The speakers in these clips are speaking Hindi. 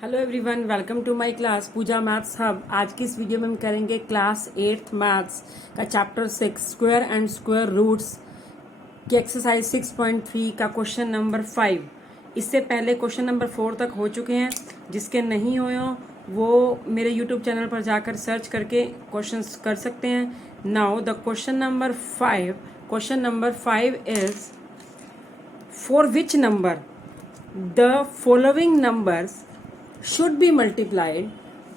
Hello everyone, welcome to my class Pooja maths hub. आज की इस वीडियो में हम करेंगे क्लास 8th मैथ्स का chapter 6 square and square roots की एक्सरसाइज 6.3 का क्वेश्चन नंबर 5। इससे पहले क्वेश्चन नंबर 4 तक हो चुके हैं। जिसके नहीं हुए हो वो मेरे यूट्यूब चैनल पर जाकर सर्च करके क्वेश्चंस कर सकते हैं। Now the question number 5 is for which number the following numbers should be multiplied.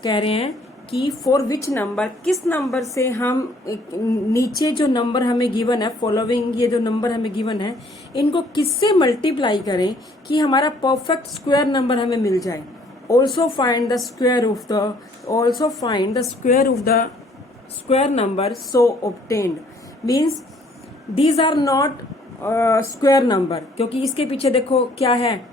कह रहे हैं कि फॉर विच नंबर, किस नंबर से हम नीचे जो नंबर हमें गिवन है, फॉलोइंग ये जो नंबर हमें गिवन है, इनको किससे मल्टीप्लाई करें कि हमारा परफेक्ट स्क्वायर नंबर हमें मिल जाए। Also find the square of the square number so obtained. Means these are not square number, क्योंकि इसके पीछे देखो क्या है,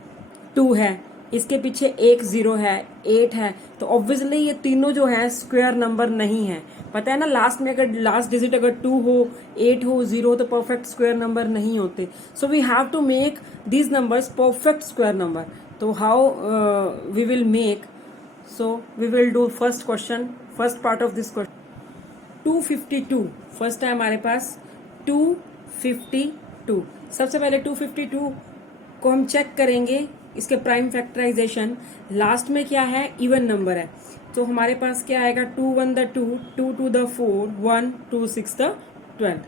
2 है, इसके पीछे 1 0 है, 8 है, तो ऑब्वियसली ये तीनों जो है स्क्वायर नंबर नहीं है। पता है ना, लास्ट में अगर लास्ट डिजिट अगर 2 हो, 8 हो, 0 हो तो परफेक्ट स्क्वायर नंबर नहीं होते। So we have to make these numbers perfect square number. तो how we will make, so we will do first question, first part of this question. 252 first है हमारे पास, 252। सबसे पहले 252 को हम चेक करेंगे इसके प्राइम फैक्टराइजेशन। लास्ट में क्या है, इवन नंबर है, तो हमारे पास क्या आएगा, 2 1 the 2, 2 2 the 4, 1 2 6 the 12।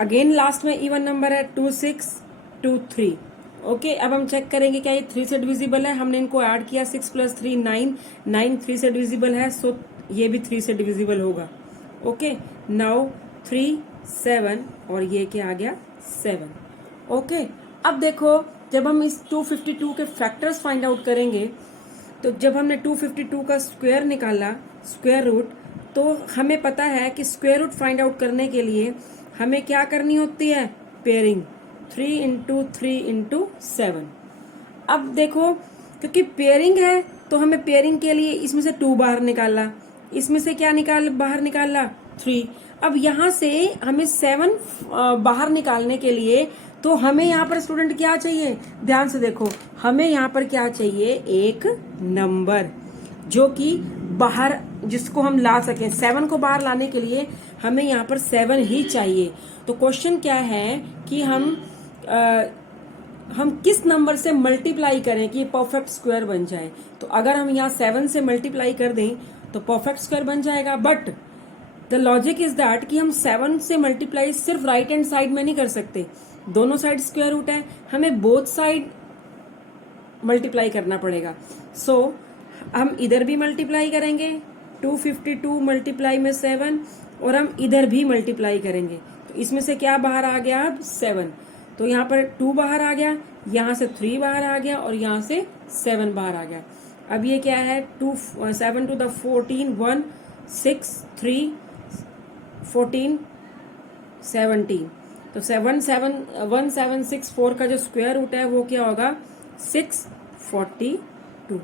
Again last में इवन नंबर है, 2 6 2 3। ओके, अब हम चेक करेंगे क्या ये 3 से डिविजिबल है। हमने इनको ऐड किया, 6 + 3 9, 9 3 से डिविजिबल है, सो ये भी 3 से डिविजिबल होगा। ओके, नाउ 3 7 और ये क्या आ गया, 7। ओके, अब देखो जब हम इस 252 के फैक्टर्स फाइंड आउट करेंगे, तो जब हमने 252 का स्क्वायर निकाला, स्क्वायर रूट, तो हमें पता है कि स्क्वायर रूट फाइंड आउट करने के लिए हमें क्या करनी होती है, पेयरिंग, 3 × 3 × 7। अब देखो क्योंकि पेयरिंग है तो हमें पेयरिंग के लिए इसमें से 2 बाहर निकाला, इसमें से क्या बाहर निकाला, 3। अब यहाँ से हमें 7 बाहर निकालने के लिए, तो हमें यहाँ पर स्टूडेंट क्या चाहिए, ध्यान से देखो, हमें यहाँ पर क्या चाहिए, एक नंबर जो कि बाहर, जिसको हम ला सकें। 7 को बाहर लाने के लिए हमें यहाँ पर 7 ही चाहिए। तो क्वेश्चन क्या है कि हम किस नंबर से मल्टीप्लाई करें कि ये परफेक्ट स्क्वायर बन जाए। तो अगर हम यहाँ 7 से मल्टीप्लाई कर दें तो परफेक्ट स्क्वायर बन जाएगा। But the logic is that कि हम 7 से मल्टीप्लाई सिर्फ राइट हैंड साइड में नहीं कर सकते, दोनों साइड स्क्वायर रूट है, हमें बोथ साइड मल्टीप्लाई करना पड़ेगा। सो हम इधर भी मल्टीप्लाई करेंगे, 252 मल्टीप्लाई में 7, और हम इधर भी मल्टीप्लाई करेंगे। तो इसमें से क्या बाहर आ गया, अब 7। तो यहाँ पर 2 बाहर आ गया, यहाँ से 3 बाहर आ गया, और यहाँ से 7 बाहर आ गया। अब ये क्या है, 7 to the 14, 1 6 3 14 17। तो 1764 का जो स्क्वायर रूट है वो क्या होगा, 642।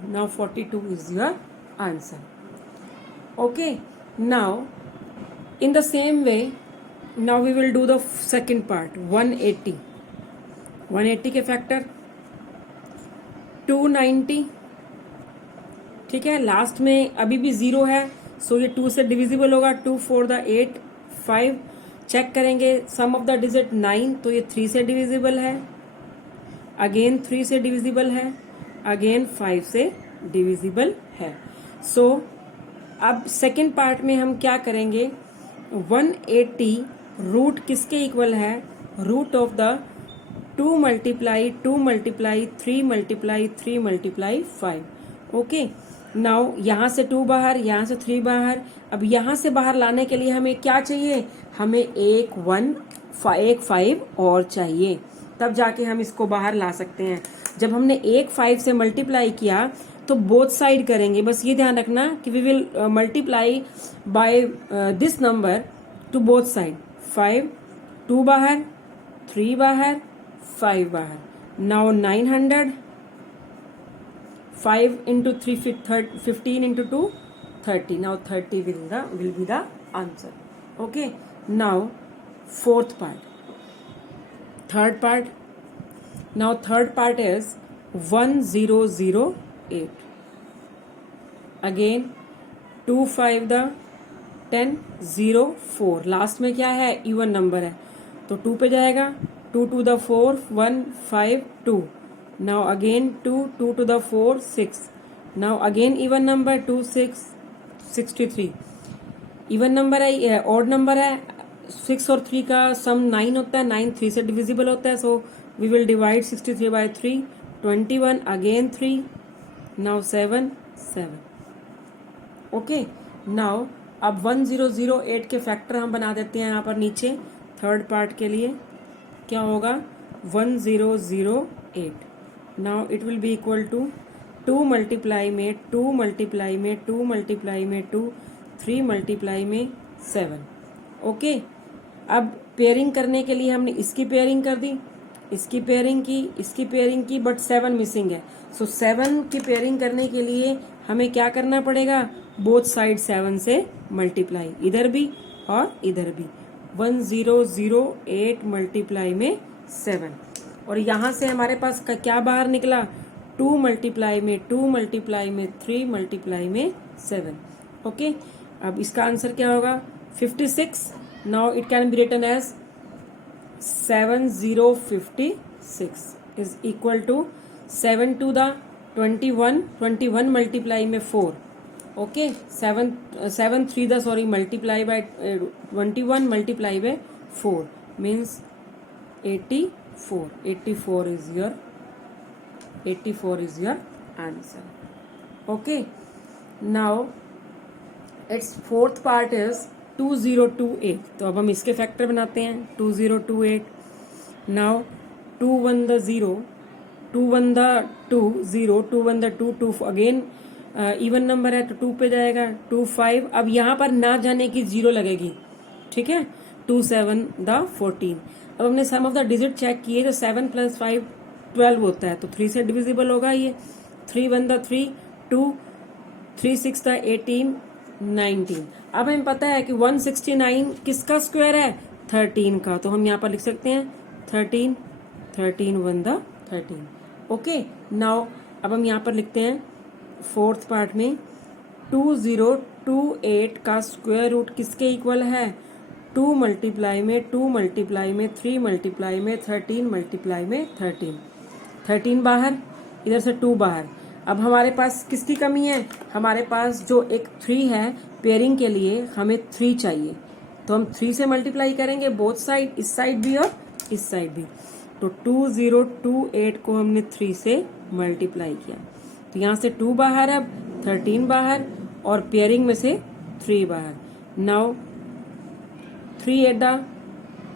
Now 42 is your answer. Okay, now in the same way, now we will do the second part, 180। 180 के फैक्टर 290। ठीक है, लास्ट में अभी भी 0 है, सो ये 2 से डिविजिबल होगा, 2 4 द 8 5। चेक करेंगे सम ऑफ द डिजिट 9, तो ये 3 से डिविजिबल है, अगेन 3 से डिविजिबल है, अगेन 5 से डिविजिबल है। सो अब सेकेंड पार्ट में हम क्या करेंगे, 180 रूट किसके इक्वल है, root of the 2 multiply 2 multiply 3 multiply 3 multiply 5। Okay, now यहाँ से 2 बाहर, यहाँ से 3 बाहर। अब यहाँ से बाहर लाने के लिए हमें क्या चाहिए, हमें एक 5 और चाहिए, तब जाके हम इसको बाहर ला सकते हैं। जब हमने एक 5 से मल्टीप्लाई किया तो बोथ साइड करेंगे, बस ये ध्यान रखना कि we will multiply by this number to both side. 5 2 बाहर, 3 बाहर, 5 बाहर। Now 900, 5 × 3 15 × 2 30। Now 30 will be the answer. Okay, now fourth part, third part. Now third part is 100 8 again 2 5 the 10 0 4 last में क्या है इवन नंबर है तो 2 पे जाएगा 2 to the 4 1 5 2 now again 2 2 to the 4 6 now again even number 2 6 63 even number है ऑड नंबर है 6 और 3 का सम 9 होता है 9 3 से डिविजिबल होता है so we will divide 63 by 3 21 again 3 now 7 7 okay now अब 1008 के फैक्टर हम बना देते हैं यहाँ पर नीचे थर्ड पार्ट के लिए क्या होगा 1008 now it will be equal to 2 multiply में 2 मल्टीप्लाई में 2 मल्टीप्लाई में 2 3 मल्टीप्लाई में 7 ओके अब पेयरिंग करने के लिए हमने इसकी पेयरिंग कर दी इसकी पेयरिंग की बट 7 मिसिंग है सो 7 की पेयरिंग करने के लिए हमें क्या करना पड़ेगा बोथ साइड 7 से मल्टीप्लाई इधर भी और इधर भी 1008 मल्टीप्लाई में 7 और यहाँ से हमारे पास क्या बाहर निकला 2 मल्टीप्लाई में 2 मल्टीप्लाई में 3 मल्टीप्लाई में 7 ओके अब इसका आंसर क्या होगा 56 now it can be written as 7056 is equal to 7 to the 21 multiply में 4 okay 7 3 the sorry multiply by 21 multiply by 4 means 84 is your answer okay now its fourth part is 2028 तो अब हम इसके फैक्टर बनाते हैं 2028 now 2 1 the 0 2 1 the 2 0 2 1 the 2 2 again even number है तो 2 पे जाएगा 2 5 अब यहाँ पर ना जाने की 0 लगेगी ठीक है 2 7 द 14 अब हमने सम ऑफ द डिजिट चेक किए तो 7 + 5 12 होता है तो 3 से डिविजिबल होगा ये 3 1 द 3 2 3 6 द 18 19 अब हमें पता है कि 169 किसका स्क्वायर है 13 का तो हम यहाँ पर लिख सकते हैं 13 1 द 13 ओके नाउ अब हम यहाँ पर लिखते हैं फोर्थ पार्ट में 2028 का स्क्वायर रूट किसके इक्वल है 2 मल्टीप्लाई में 2 मल्टीप्लाई में 3 मल्टीप्लाई में 13 मल्टीप्लाई में 13 बाहर इधर से 2 बाहर अब हमारे पास किसकी कमी है हमारे पास जो एक 3 है पेयरिंग के लिए हमें 3 चाहिए तो हम 3 से मल्टीप्लाई करेंगे बोथ साइड इस साइड भी और इस साइड भी तो 2028 को हमने 3 से मल्टीप्लाई किया तो यहाँ से 2 बाहर अब 13 बाहर और पेयरिंग में से 3 बाहर नाउ 3 8 द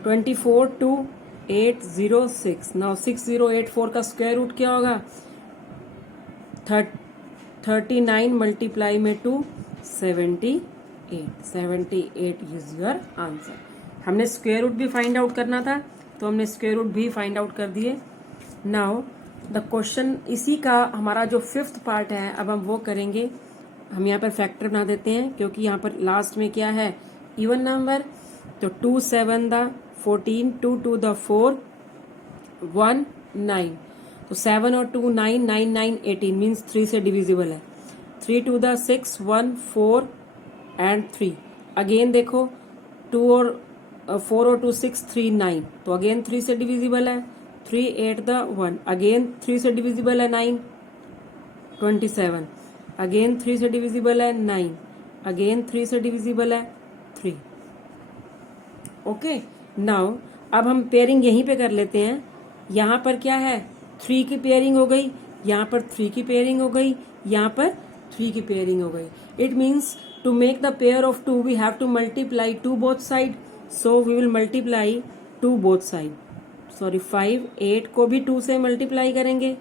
24 2 806 नाउ 6084 का स्क्वायर रूट क्या होगा 39 मल्टीप्लाई में 2 78 इज योर आंसर हमने स्क्वायर रूट भी फाइंड आउट करना था तो हमने स्क्वायर रूट भी फाइंड आउट कर दिए नाउ द क्वेश्चन इसी का हमारा जो 5th पार्ट है अब हम वो करेंगे हम यहाँ पर फैक्टर बना देते हैं क्योंकि यहाँ पर लास्ट में क्या है इवन नंबर तो 2 7 द 14 2 2 द 4 1 9 तो 7 और 2 9 9 9 18 मीन्स 3 से डिविजिबल है 3 2 द 6 1 4 एंड 3 अगेन देखो 2 और 4 और 2 6 3 9 तो अगेन 3 से डिविजिबल है 3 8 द 1 अगेन 3 से डिविजिबल है 9 27 अगेन 3 से डिविजिबल है 9 अगेन 3 से डिविजिबल है 3 ओके नाउ अब हम पेयरिंग यहीं पे कर लेते हैं यहाँ पर क्या है 3 की पेयरिंग हो गई यहाँ पर 3 की पेयरिंग हो गई यहाँ पर 3 की पेयरिंग हो गई it means to make the pair of 2 we have to multiply 2 both side so we will multiply 2 both side sorry 5 8 को भी 2 से मल्टीप्लाई करेंगे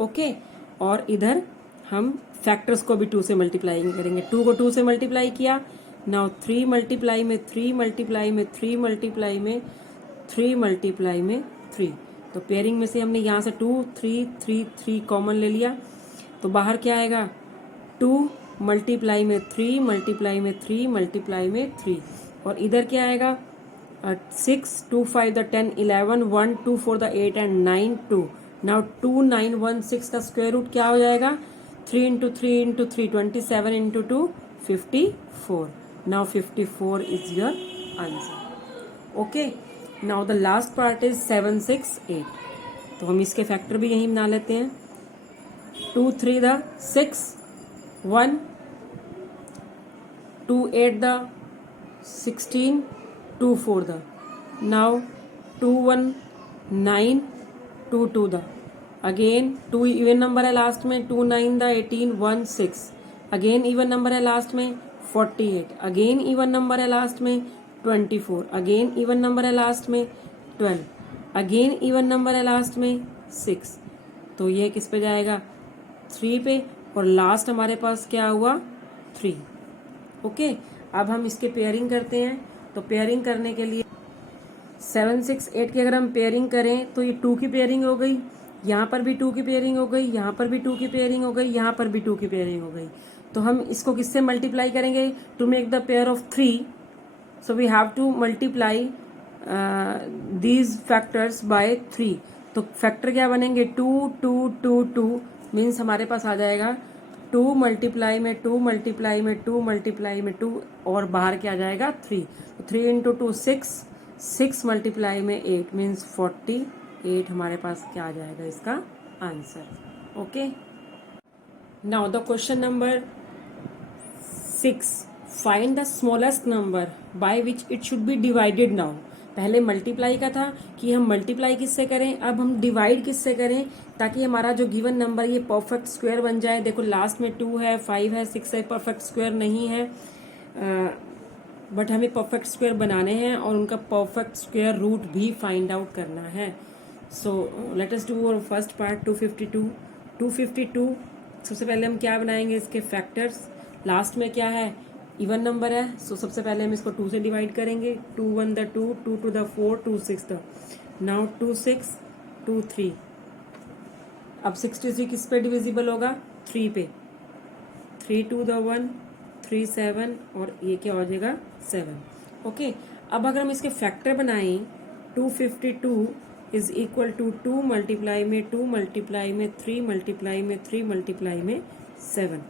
ओके और इधर हम फैक्टर्स को भी 2 से मल्टीप्लाई करेंगे 2 को 2 से मल्टीप्लाई किया नाउ 3 मल्टीप्लाई में 3 मल्टीप्लाई में 3 मल्टीप्लाई में 3 मल्टीप्लाई में 3 तो पेयरिंग में से हमने यहाँ से 2 3 3 3 कॉमन ले लिया तो बाहर क्या आएगा 2 मल्टीप्लाई में 3 मल्टीप्लाई में 3 मल्टीप्लाई में 3 और इधर क्या आएगा 6 2 5 द 10 11 1 2 4 द 8 एंड 9 2 नाउ 2 9 1 6 का स्क्वायर रूट क्या हो जाएगा 3 into 3 into 3, 27 into 2, 54. Now 54 is your answer. Okay. Now the last part is 7, 6, 8. तो हम इसके फैक्टर भी यहीं बना लेते हैं. 2, 3 the 6, 1, 2, 8 the 16, 2, 4 the. Now 2, 1, 9, 2, 2 the. Again 2 even number है लास्ट में. 2, 9 the 18, 1, 6. अगेन इवन नंबर है लास्ट में 48. अगेन इवन नंबर है लास्ट में 24. अगेन इवन नंबर है लास्ट में 12. अगेन इवन नंबर है लास्ट में 6. तो ये किस पे जाएगा? 3 पे. और लास्ट हमारे पास क्या हुआ? 3. ओके. अब हम इसके पेयरिंग करते हैं. तो पेयरिंग करने के लिए 7, 6, 8 की अगर हम पेयरिंग करें तो ये 2 की पेयरिंग हो गई, यहाँ पर भी 2 की पेयरिंग हो गई, यहाँ पर भी 2 की पेयरिंग हो गई, यहाँ पर भी 2 की पेयरिंग हो गई. तो हम इसको किससे मल्टीप्लाई करेंगे? To make the pair of 3, so we have to multiply these factors by 3. तो फैक्टर क्या बनेंगे? 2, 2, 2, 2 मीन्स हमारे पास आ जाएगा 2 मल्टीप्लाई में 2 मल्टीप्लाई में 2 मल्टीप्लाई में 2 और बाहर क्या आ जाएगा? 3. तो 3 इंटू 2 6, 6 मल्टीप्लाई में 8 मीन्स 48 हमारे पास क्या आ जाएगा इसका answer. Okay. Now the question number 6. Find the smallest number by which it should be divided. Now पहले मल्टीप्लाई का था कि हम मल्टीप्लाई किससे करें, अब हम डिवाइड किससे करें ताकि हमारा जो गिवन नंबर ये परफेक्ट स्क्वायर बन जाए. देखो लास्ट में 2 है, 5 है, 6 है, परफेक्ट स्क्वायर नहीं है, बट हमें परफेक्ट स्क्वायर बनाने हैं और उनका परफेक्ट स्क्वायर रूट भी फाइंड आउट करना है. So let us do our first part. 252. 252 सबसे पहले हम क्या बनाएंगे? इसके फैक्टर्स. लास्ट में क्या है? इवन नंबर है. सो सबसे पहले हम इसको 2 से डिवाइड करेंगे. 2, 1 the 2, 2, 2 the 4, 2, 6 the. नाउ 2, 6, 2, 3. अब 63 किस पे डिविजिबल होगा? 3 पे. 3, 2 the 1, 3, 7 और ये क्या हो जाएगा? 7. ओके. अब अगर हम इसके फैक्टर बनाएं 252 इज इक्वल टू 2 मल्टीप्लाई में 2 मल्टीप्लाई में 3 मल्टीप्लाई में 3 मल्टीप्लाई में 7.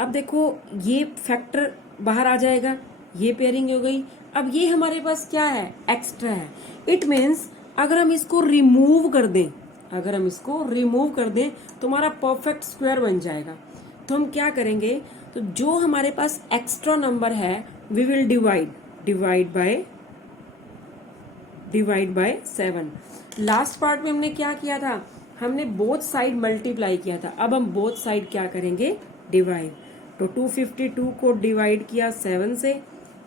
अब देखो ये फैक्टर बाहर आ जाएगा, ये पेयरिंग हो गई. अब ये हमारे पास क्या है? एक्स्ट्रा है. इट मीन्स अगर हम इसको रिमूव कर दें, अगर हम इसको रिमूव कर दें तो हमारा परफेक्ट स्क्वायर बन जाएगा. तो हम क्या करेंगे? तो जो हमारे पास एक्स्ट्रा नंबर है we will divide by 7. Last part में हमने क्या किया था? हमने बोथ साइड मल्टीप्लाई किया था. अब हम बोथ साइड क्या करेंगे? डिवाइड. तो 252 को डिवाइड किया 7 से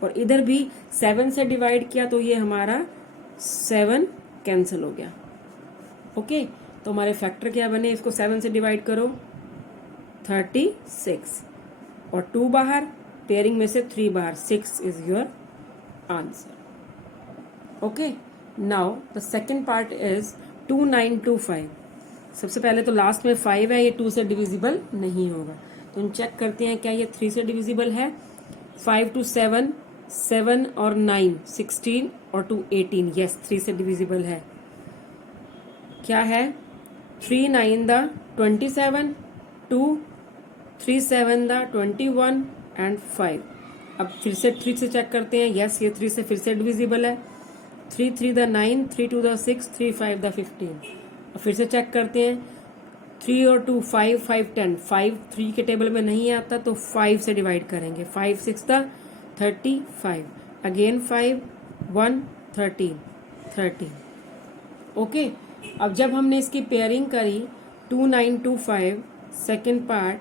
और इधर भी 7 से डिवाइड किया तो ये हमारा 7 कैंसिल हो गया. ओके. तो हमारे फैक्टर क्या बने? इसको 7 से डिवाइड करो 36 और 2 बाहर, पेयरिंग में से 3 बाहर, 6 is your answer. Okay. Now the second part is 2925. सबसे पहले तो लास्ट में 5 है, ये 2 से डिविजिबल नहीं होगा. तो हम चेक करते हैं क्या ये 3 से डिविजिबल है. 5 to 7, 7 और 9, 16 और 2, 18. यस, 3 से डिविजिबल है. क्या है? 3, 9 the 27, 2, 3, 7 the 21 एंड 5. अब फिर से 3 से चेक करते हैं. यस, ये 3 से फिर से डिविजिबल है. 3, 3 the 9, 3, 2 the 6, 3, 5 the 15. अब फिर से चेक करते हैं. 3 और 2, 5, 5, 10. 5 3 के टेबल में नहीं आता तो 5 से डिवाइड करेंगे. 5, 6 the 35. अगेन 5, 1, 13, 13. ओके. अब जब हमने इसकी पेयरिंग करी 2925 second part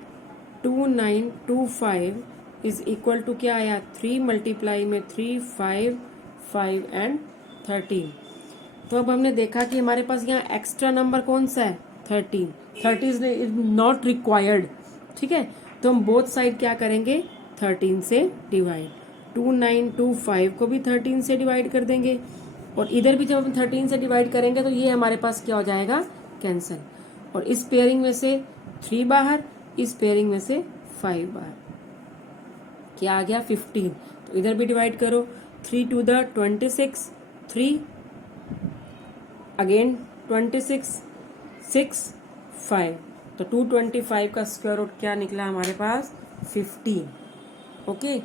2925 is equal to क्या आया? 3 मल्टीप्लाई में 3, 5, 5 एंड 13. तो अब हमने देखा कि हमारे पास यहाँ एक्स्ट्रा नंबर कौन सा है? 13. 30 इज नॉट रिक्वायर्ड. ठीक है. तो हम बोथ साइड क्या करेंगे? 13 से डिवाइड. 2925 को भी 13 से डिवाइड कर देंगे और इधर भी जब हम 13 से डिवाइड करेंगे तो ये हमारे पास क्या हो जाएगा? कैंसिल. और इस पेयरिंग में से 3 बाहर, इस पेयरिंग में से 5 बाहर. क्या आ गया? 15. तो इधर भी डिवाइड करो. 3 to the 26, 3 अगेन 26, 6, 5. तो 225 का स्क्वायर रूट क्या निकला हमारे पास 15. Okay,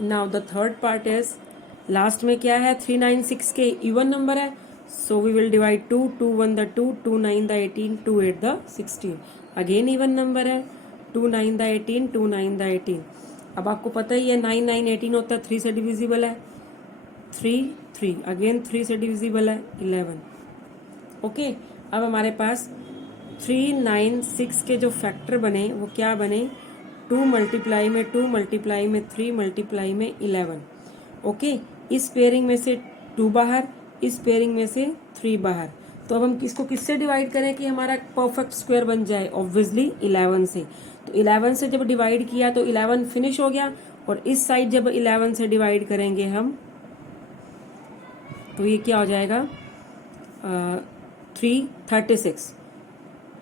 now the third part is, last में क्या है 396 के इवन नंबर है, so we will divide 2, 2 1 the 2, 2 9 the 18, 2 8 the 16. Again even number है, 2 9 द 18, 2 9 द 18. अब आपको पता ही है 9 9 18 होता है, 3 से डिविजिबल है, 3 3 अगेन 3 से डिविजिबल है 11. ओके, अब हमारे पास 3 9 6 के जो फैक्टर बने वो क्या बने, 2 मल्टीप्लाई में 2 मल्टीप्लाई में 3 मल्टीप्लाई में 11. ओके, इस पेयरिंग में से 2 बाहर, इस पेयरिंग में से 3 बाहर. तो अब हम इसको किससे डिवाइड करें कि हमारा परफेक्ट स्क्वायर बन जाए, ऑब्वियसली 11 से. तो 11 से जब डिवाइड किया तो 11 फिनिश हो गया, और इस साइड जब 11 से डिवाइड करेंगे हम तो ये क्या हो जाएगा 36.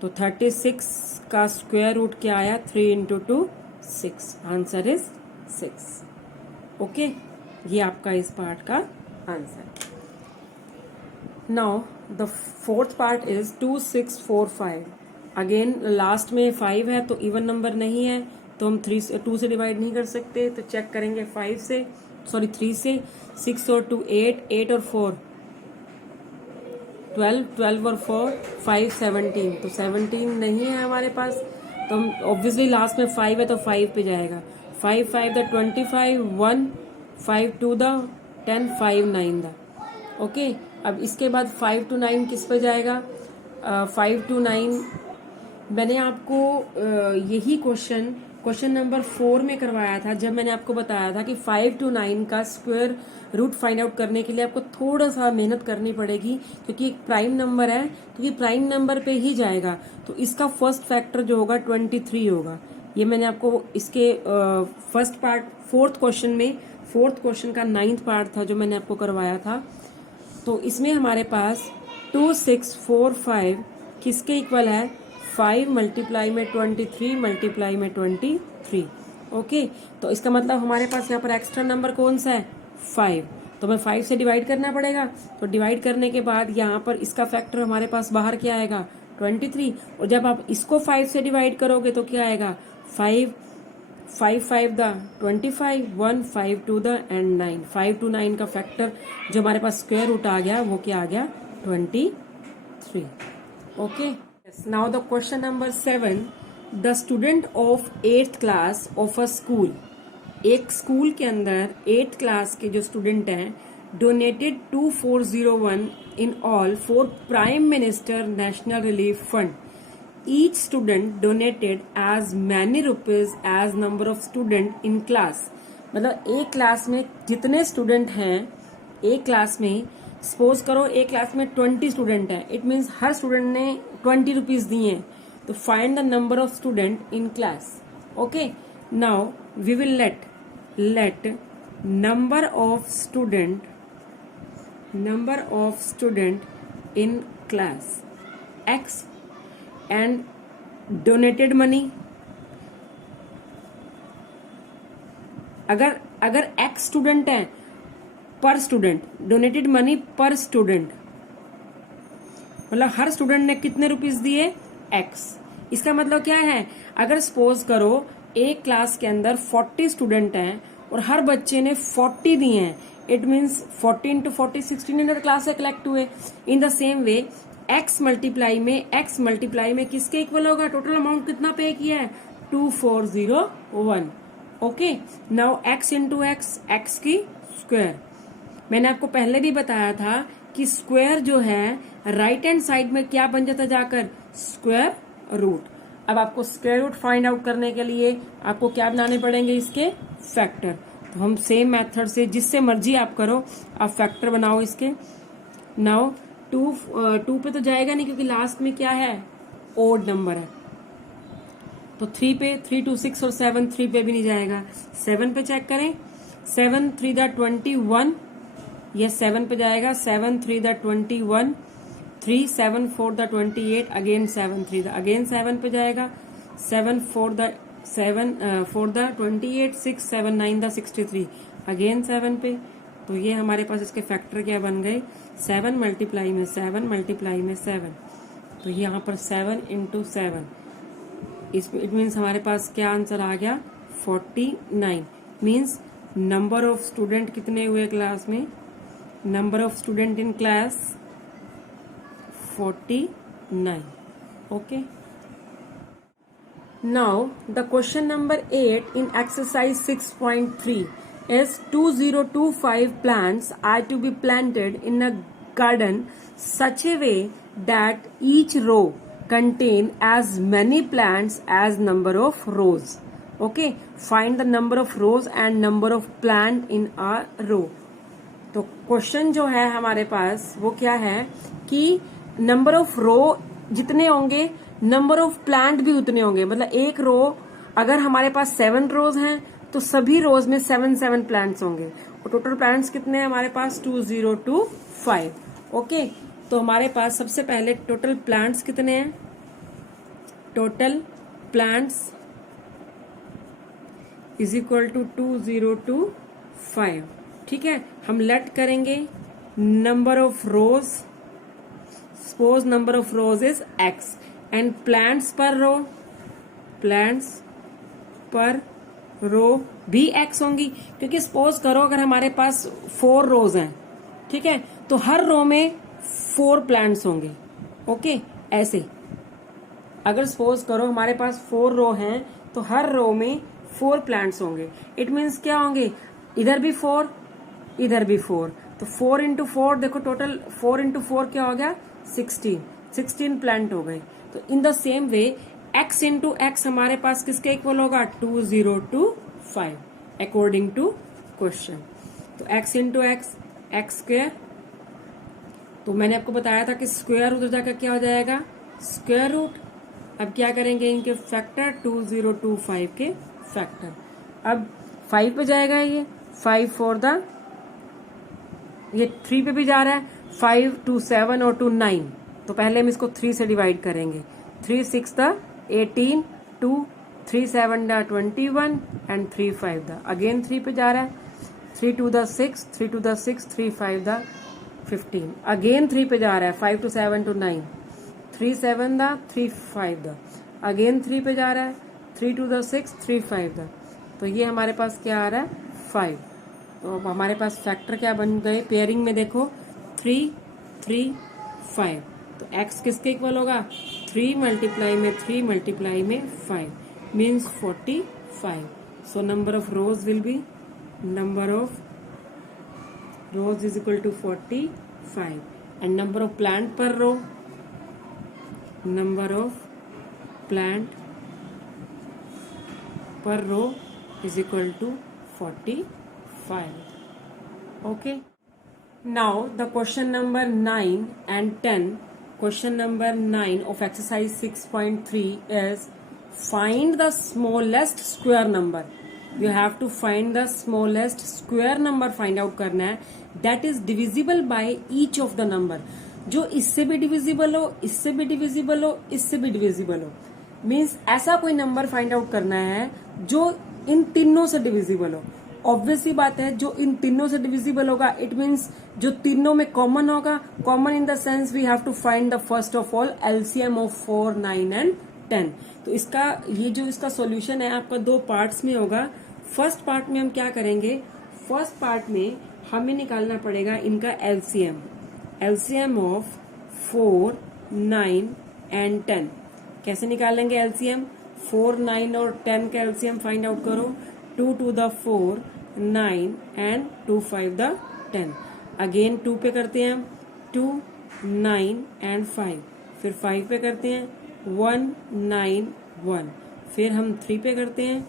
तो 36 का स्क्वायर रूट क्या आया, 3 इंटू 2 6. Answer is 6. ओके, ये आपका इस पार्ट का answer. Now the fourth part is 2 6 4 5. Again last में 5 है तो इवन नंबर नहीं है, तो हम 2 से डिवाइड नहीं कर सकते, तो चेक करेंगे 3 से. 6 और 2 8, 8 और 4 12, 12 और 4 5 17. तो 17 नहीं है हमारे पास, तो हम ऑब्वियसली लास्ट में 5 है तो 5 पे जाएगा. 5 5 द 25, 1 5 2 द 10, 5 9 द. ओके, अब इसके बाद 5 to 9 किस पे जाएगा, 5 to 9 मैंने आपको यही क्वेश्चन नंबर 4 में करवाया था, जब मैंने आपको बताया था कि 5 to 9 का स्क्वायर रूट फाइंड आउट करने के लिए आपको थोड़ा सा मेहनत करनी पड़ेगी, क्योंकि एक प्राइम नंबर है तो ये प्राइम नंबर पे ही जाएगा. तो इसका फर्स्ट फैक्टर जो होगा 23 होगा. ये मैंने आपको इसके फर्स्ट पार्ट फोर्थ क्वेश्चन का 9th पार्ट था जो मैंने आपको करवाया था. तो इसमें हमारे पास 2 6 4 5 किसके इक्वल है, 5 मल्टीप्लाई में 23 मल्टीप्लाई में 23. ओके, तो इसका मतलब हमारे पास यहाँ पर एक्स्ट्रा नंबर कौन सा है 5. तो हमें 5 से डिवाइड करना पड़ेगा. तो डिवाइड करने के बाद यहाँ पर इसका फैक्टर हमारे पास बाहर क्या आएगा 23. और जब आप इसको 5 से डिवाइड करोगे तो क्या आएगा 5 5 5 द 25, 1 5 2 द एंड 9. 5 to 9 का फैक्टर जो हमारे पास स्क्वायर रूट आ गया वो क्या आ गया 23. Okay, now the question number 7. The student of 8th class of a school, एक स्कूल के अंदर 8th क्लास के जो स्टूडेंट हैं donated 2401 in all for prime minister national relief fund. Each student donated as many rupees as number of student in class. मतलब एक क्लास में जितने स्टूडेंट हैं, एक क्लास में सपोज करो एक क्लास में 20 स्टूडेंट हैं, इट मीन्स हर स्टूडेंट ने 20 रुपीज दिए हैं. तो find the number of student in class. Okay, now we will let number of student in class x and donated money. अगर x स्टूडेंट है per student, donated money per student, मतलब हर स्टूडेंट ने कितने रुपीस दिए x. इसका मतलब क्या है, अगर सपोज करो एक क्लास के अंदर 40 स्टूडेंट हैं और हर बच्चे ने 40 दिए हैं, इट मीन्स 40 into 40 1600 क्लास से कलेक्ट हुए. इन the same way x multiply में किसके इक्वल होगा, टोटल अमाउंट कितना पे किया है 2401. Okay, now x into x की स्क्वायर. मैंने आपको पहले भी बताया था कि स्क्वायर जो है राइट हैंड साइड में क्या बन जाता जाकर स्क्वायर रूट. अब आपको स्क्वायर रूट फाइंड आउट करने के लिए आपको क्या बनाने पड़ेंगे, इसके फैक्टर. तो हम सेम मेथड से जिससे मर्जी आप करो, आप फैक्टर बनाओ इसके. नाउ 2 पे तो जाएगा नहीं क्योंकि लास्ट में क्या है ओड नंबर है. तो 3 पे 3 2 6 और 7 3 पे भी नहीं जाएगा. 7 पे चेक करें, 7 3 द 21, ये 7 पे जाएगा. 7 3 the 21, 3 7 4 the 28, again 7 3 the again 7 पे जाएगा. 7 4 द 28, 6 7 9 द 63, अगेन 7 पे. तो ये हमारे पास इसके फैक्टर क्या बन गए 7 मल्टीप्लाई में 7 मल्टीप्लाई में 7. तो यहाँ पर 7 इंटू 7 इसमें इट मीन्स हमारे पास क्या आंसर आ गया 49 मीन्स नंबर ऑफ स्टूडेंट कितने हुए क्लास में, number of student in class 49. Okay. Now the question number 8 in exercise 6.3 is 2025 plants are to be planted in a garden such a way that each row contain as many plants as number of rows. Okay, find the number of rows and number of plant in a row. तो क्वेश्चन जो है हमारे पास वो क्या है कि नंबर ऑफ रो जितने होंगे नंबर ऑफ प्लांट भी उतने होंगे। मतलब एक रो अगर हमारे पास 7 रोज हैं तो सभी रोज में 7 प्लांट्स होंगे और टोटल प्लांट्स कितने हैं हमारे पास 2025। ओके, तो हमारे पास सबसे पहले टोटल प्लांट्स कितने हैं, total plants is equal to 2025। ठीक है, हम लेट करेंगे number of rows, suppose number of rows is x and plants per row, plants per रो भी x होंगी क्योंकि सपोज करो अगर हमारे पास 4 रोज हैं, ठीक है, तो हर रो में 4 प्लांट्स होंगे। ओके, ऐसे अगर सपोज करो हमारे पास 4 रो हैं तो हर रो में 4 प्लांट्स होंगे। इट मीन्स क्या होंगे, इधर भी 4 इधर भी 4, तो 4 इंटू 4 देखो टोटल 4 इंटू 4 क्या हो गया 16 प्लांट हो गए। तो इन the same way x into x हमारे पास किसके इक्वल होगा 2025 अकॉर्डिंग टू क्वेश्चन। तो x into x x square, तो मैंने आपको बताया था कि स्क्वायर उधर जाकर क्या हो जाएगा स्क्वायर रूट। अब क्या करेंगे इनके फैक्टर 2025 के फैक्टर, अब 5 पे जाएगा ये 5 4 द, ये 3 पे भी जा रहा है 5 2 7 और 2 9, तो पहले हम इसको 3 से डिवाइड करेंगे 3 6 the 18 2 3 7 the 21 and 3 5 the, again 3 पे जा रहा है 3 2 द 6 3 2 द 6 3 5 द 15, अगेन 3 पे जा रहा है 5 2 7 2 9 3 7 द 3 5 द, अगेन 3 पे जा रहा है 3 2 द 6 3 5 द, तो ये हमारे पास क्या आ रहा है 5। तो अब हमारे पास फैक्टर क्या बन गए पेयरिंग में, देखो 3 3 5, तो x किसके इक्वल होगा 3 मल्टीप्लाई में 3 मल्टीप्लाई में 5 means 45। So number of rows will be, number of rows is equal to 45 and number of plant per row, number of plant per row is equal to 45। Okay. Now the question number 9 and 10. Question number 9 of exercise 6.3 is find the smallest square number. You have to find the smallest square number, find out करना है that is divisible by each of the number. जो इससे भी डिविजिबल हो, इससे भी डिविजिबल हो, इससे भी डिविजिबल हो, मीन्स ऐसा कोई नंबर फाइंड आउट करना है जो इन तीनों से डिविजिबल हो। ऑब्वियसली बात है जो इन तीनों से डिविजिबल होगा इट मीन्स जो तीनों में कॉमन होगा, common in the sense we have to find the first of all LCM of 4 9 and 10। तो इसका ये जो इसका सॉल्यूशन है आपका 2 पार्ट्स में होगा। फर्स्ट पार्ट में हम क्या करेंगे, फर्स्ट पार्ट में हमें निकालना पड़ेगा इनका एलसीएम, एलसीएम ऑफ 4 9 एंड 10। कैसे निकालेंगे एलसीएम, 4 9 और 10 का एलसीएम फाइंड आउट करो, 2 2 द 4 9 एंड 2 5 द 10, अगेन 2 पे करते हैं 2 9 एंड 5, फिर 5 पे करते हैं 1 9 1, फिर हम 3 पे करते हैं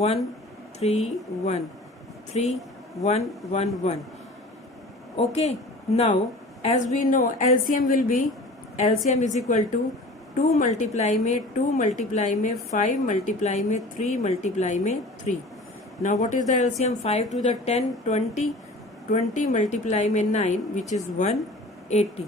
1 3 1 3 1 1 1। Okay, now as we know LCM will be, LCM is equal to 2 multiply में 2 मल्टीप्लाई में 5 मल्टीप्लाई में 3 मल्टीप्लाई में 3। Now what is the LCM, 5 to the 10 20, 20 multiply में 9 which is 180।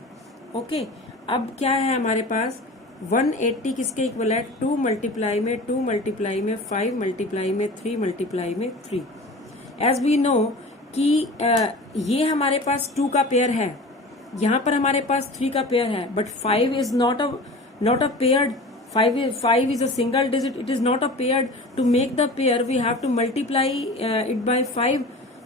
ओके, अब क्या है हमारे पास 180 किसके इक्वल है 2 मल्टीप्लाई में 2 मल्टीप्लाई में 5 मल्टीप्लाई में 3 मल्टीप्लाई में 3। एज वी नो कि ये हमारे पास 2 का पेयर है, यहाँ पर हमारे पास 3 का पेयर है, but 5 is not a paired, 5 is a single digit, it is not a paired. To make the pair we have to multiply it by 5.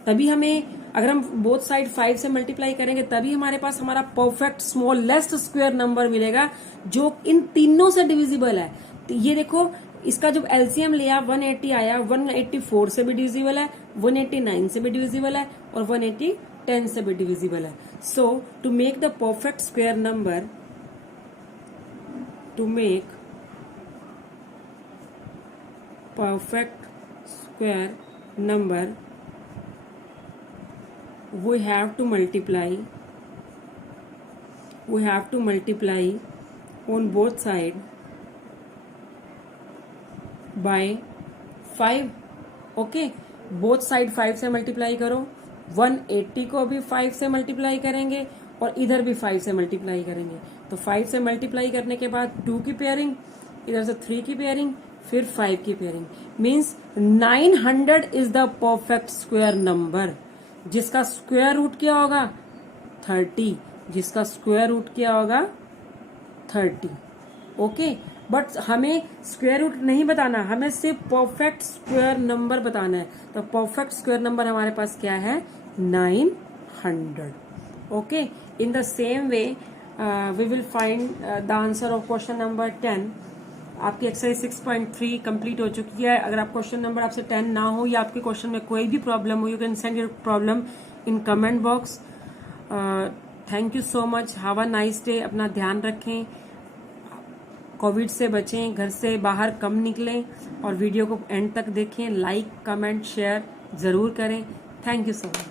तभी हमें, अगर हम बोथ साइड 5 से मल्टीप्लाई करेंगे तभी हमारे पास हमारा परफेक्ट स्मॉलेस्ट स्क्वायर नंबर मिलेगा जो इन तीनों से डिविजिबल है. तो ये देखो, इसका जब एलसीएम लिया 180 आया, 184 से भी डिविजिबल है, 189 से भी डिविजिबल है और 110 से भी डिविजिबल है. So to make the perfect square number, to make perfect square number we have to multiply on both side by 5. Okay, both side 5 से मल्टीप्लाई करो. 180 को भी 5 से मल्टीप्लाई करेंगे और इधर भी 5 से मल्टीप्लाई करेंगे. तो 5 से मल्टीप्लाई करने के बाद 2 की पेयरिंग, इधर से 3 की पेयरिंग, फिर 5 की pairing. Means 900 is the perfect square number जिसका स्क्वायर रूट क्या होगा 30, जिसका स्क्वायर रूट क्या होगा 30. ओके, बट हमें स्क्वायर रूट नहीं बताना, हमें सिर्फ परफेक्ट स्क्वायर नंबर बताना है. तो परफेक्ट स्क्वायर नंबर हमारे पास क्या है 900. Okay, in the same way we will find the answer of question number 10. आपकी एक्सरसाइज 6.3 कंप्लीट हो चुकी है. अगर आप क्वेश्चन नंबर आपसे 10 ना हो या आपके क्वेश्चन में कोई भी प्रॉब्लम हो, you can send your problem in comment box. Thank you so much. Have a nice day. अपना ध्यान रखें, कोविड से बचें, घर से बाहर कम निकलें और वीडियो को एंड तक देखें. लाइक, कमेंट, शेयर जरूर करें. Thank you so much.